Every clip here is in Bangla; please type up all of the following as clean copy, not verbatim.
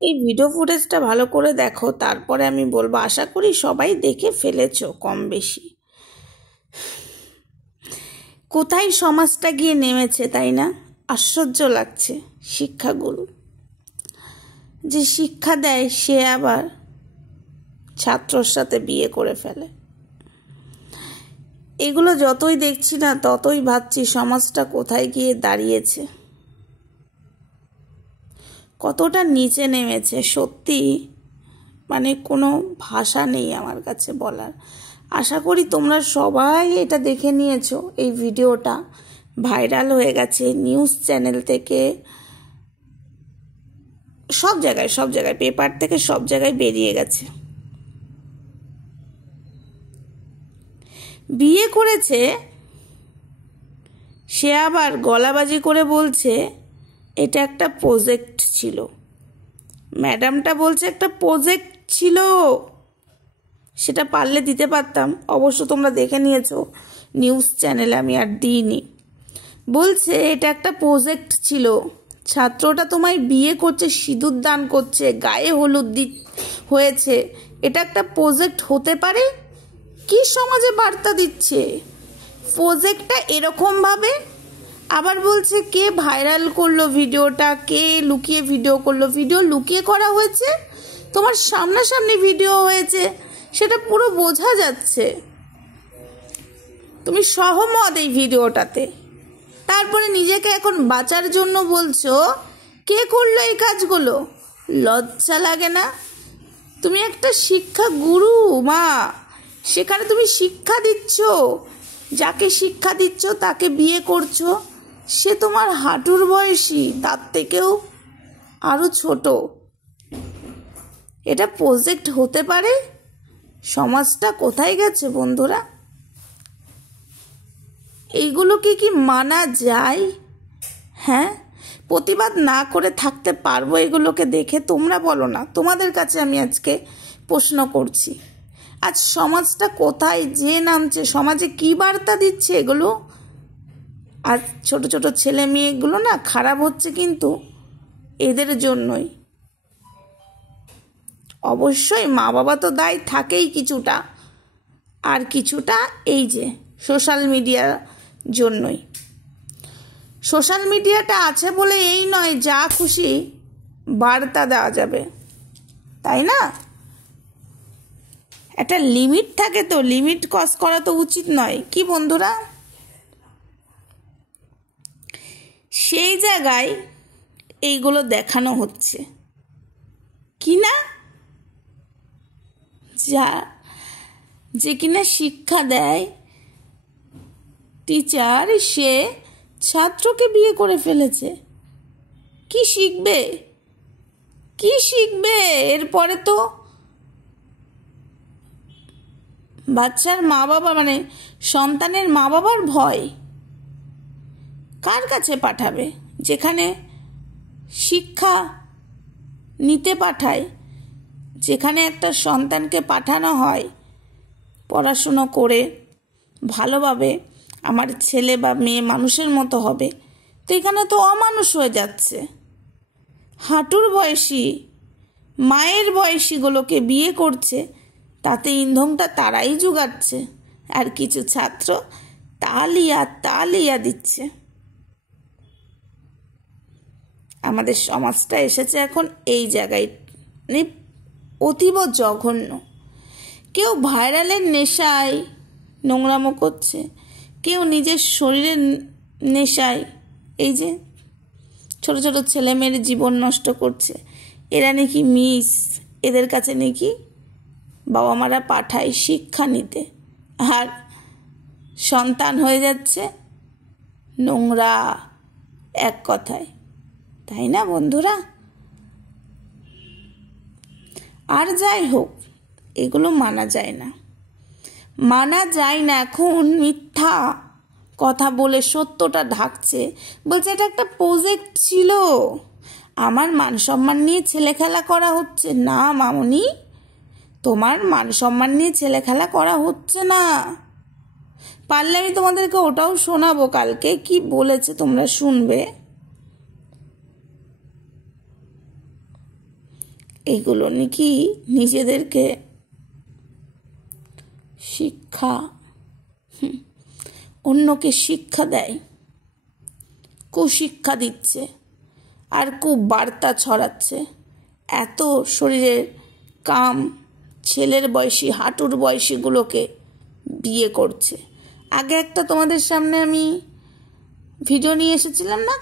এই ভিডিও ফুটেজটা ভালো করে দেখো, তারপরে আমি বলবো। আশা করি সবাই দেখে ফেলেছো কম বেশি। কোথায় সমাজটা গিয়ে নেমেছে, তাই না? আশ্চর্য লাগছে। শিক্ষাগুরু যে শিক্ষা দেয় সে আবার ছাত্রর সাথে বিয়ে করে ফেলে। এগুলো যতই দেখছি না ততই ভাবছি সমাজটা কোথায় গিয়ে দাঁড়িয়েছে, কতটা নিচে নেমেছে। সত্যি মানে কোনো ভাষা নেই আমার কাছে বলার। আশা করি তোমরা সবাই এটা দেখে নিয়েছো। এই ভিডিওটা ভাইরাল হয়ে গেছে নিউজ চ্যানেল থেকে, সব জায়গায় পেপার থেকে সব জায়গায় বেরিয়ে গেছে। বিয়ে করেছে সে আবার গলাবাজি করে বলছে এটা একটা প্রজেক্ট ছিল। ম্যাডামটা বলছে একটা প্রজেক্ট ছিল, সেটা পারলে দিতে পারতাম। অবশ্য তোমরা দেখে নিয়েছো নিউজ চ্যানেলে, আমি আর দিইনি। বলছে এটা একটা প্রজেক্ট ছিল, ছাত্রটা তোমায় বিয়ে করছে, সিঁদুর দান করছে, গায়ে হলুদ হয়েছে, এটা একটা প্রজেক্ট হতে পারে? কি সমাজে বার্তা দিচ্ছে প্রজেক্টটা এরকমভাবে? আবার বলছে কে ভাইরাল করলো ভিডিওটা, কে লুকিয়ে ভিডিও করলো। ভিডিও লুকিয়ে করা হয়েছে, তোমার সামনাসামনি ভিডিও হয়েছে, সেটা পুরো বোঝা যাচ্ছে তুমি সহমত এই ভিডিওটাতে। তারপরে নিজেকে এখন বাঁচার জন্য বলছো কে করলো এই কাজগুলো? লজ্জা লাগে না? তুমি একটা শিক্ষা গুরু মা, সেখানে তুমি শিক্ষা দিচ্ছ, যাকে শিক্ষা দিচ্ছ তাকে বিয়ে করছো, সে তোমার হাঁটুর বয়সী, তার থেকেও আরো ছোট। এটা প্রজেক্ট হতে পারে? সমাজটা কোথায় গেছে বন্ধুরা? এইগুলোকে কি মানা যায়? হ্যাঁ, প্রতিবাদ না করে থাকতে পারবো এগুলোকে দেখে? তোমরা বলো না, তোমাদের কাছে আমি আজকে প্রশ্ন করছি। আজ সমাজটা কোথায় যে নামছে, সমাজে কি বার্তা দিচ্ছে এগুলো? আজ ছোট ছোট ছেলে মেয়েগুলো না খারাপ হচ্ছে কিন্তু এদের জন্যই। অবশ্যই মা বাবা তো দায় থাকেই কিছুটা, আর কিছুটা এই যে সোশ্যাল মিডিয়ার জন্যই। সোশ্যাল মিডিয়াটা আছে বলে এই নয় যা খুশি বার্তা দেওয়া যাবে, তাই না? একটা লিমিট থাকে তো, লিমিট ক্রস করা তো উচিত নয় কি বন্ধুরা? সেই জায়গায় এইগুলো দেখানো হচ্ছে কি না, যে কিনা শিক্ষা দেয় টিচার, সে ছাত্রকে বিয়ে করে ফেলেছে। কি শিখবে? কি শিখবে এরপরে? তো বাচ্চার মা বাবা মানে সন্তানের মা বাবার ভয়, কার কাছে পাঠাবে? যেখানে শিক্ষা নিতে পাঠায়, যেখানে একটা সন্তানকে পাঠানো হয় পড়াশুনো করে ভালোভাবে আমার ছেলে বা মেয়ে মানুষের মতো হবে, তো এখানে তো অমানুষ হয়ে যাচ্ছে। হাঁটুর বয়সী মায়ের বয়সীগুলোকে বিয়ে করছে, তাতে ইন্ধনটা তারাই জোগাচ্ছে, আর কিছু ছাত্র তালিয়া দিচ্ছে। আমাদের সমাজটা এসেছে এখন এই জায়গায়, মানে অতীব জঘন্য। কেউ ভাইরালের নেশায় নোংরামো করছে, কেউ নিজের শরীরের নেশায় এই যে ছোট ছোট ছেলেমেয়ের জীবন নষ্ট করছে। এরা নাকি মিস, এদের কাছে নাকি বাবা মারা পাঠায় শিক্ষা নিতে, আর সন্তান হয়ে যাচ্ছে নোংরা, এক কথায়, তাই না বন্ধুরা? আর যাই হোক, এগুলো মানা যায় না। এখন মিথ্যা কথা বলে সত্যটা ঢাকছে, বলছে এটা একটা প্রজেক্ট ছিল, আমার মান সম্মান নিয়ে ছেলে খেলা করা হচ্ছে না। মামনি, তোমার মান সম্মান নিয়ে ছেলে খেলা করা হচ্ছে না। পারলে আমি তোমাদেরকে ওটাও শোনাবো কালকে, কি বলেছে তোমরা শুনবে। এইগুলো নাকি নিজেদেরকে শিক্ষা অন্যকে শিক্ষা দেয়, কুশিক্ষা দিচ্ছে আর কুবার্তা ছড়াচ্ছে। এত শরীরের কাম ছেলের বয়সী হাঁটুর বয়সীগুলোকে বিয়ে করছে। আগে একটা তোমাদের সামনে আমি ভিডিও নিয়ে এসেছিলাম না,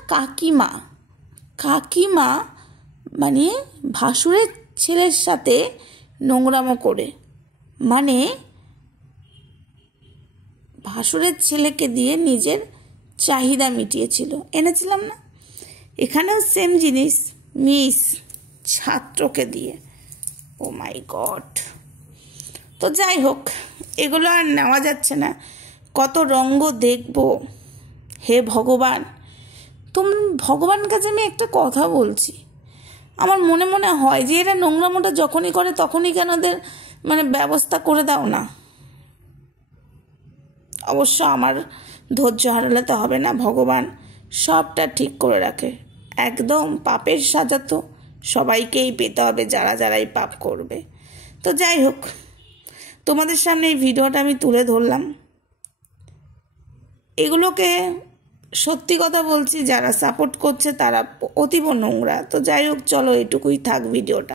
কাকিমা মানে ভাসুরের ছেলের সাথে নোংরামো করে, মানে ভাসুরের ছেলেকে দিয়ে নিজের চাহিদা মিটিয়েছিল, এনেছিলাম না। এখানেও সেম জিনিস, মিস ছাত্রকে দিয়ে। ও মাই গড। তো যাই হোক, এগুলো আর নেওয়া যাচ্ছে না। কত রঙ্গ দেখব, হে ভগবান। ভগবান কাছে আমি একটা কথা বলছি, আমার মনে মনে হয় যে এরা নোংরামোটা যখনই করে তখনই কেন ওদের মানে ব্যবস্থা করে দাও না। অবশ্য আমার ধৈর্য হারালে তো হবে না, ভগবান সবটা ঠিক করে রাখে। একদম পাপের সাজা তো সবাইকেই পেতে হবে, যারাই পাপ করবে। তো যাই হোক, তোমাদের সামনে এই ভিডিওটা আমি তুলে ধরলাম। এগুলোকে সত্যি কথা বলছি, যারা সাপোর্ট করছে তারা অতীব নোংরা। তো যাই হোক, চলো এটুকুই থাক ভিডিওটা।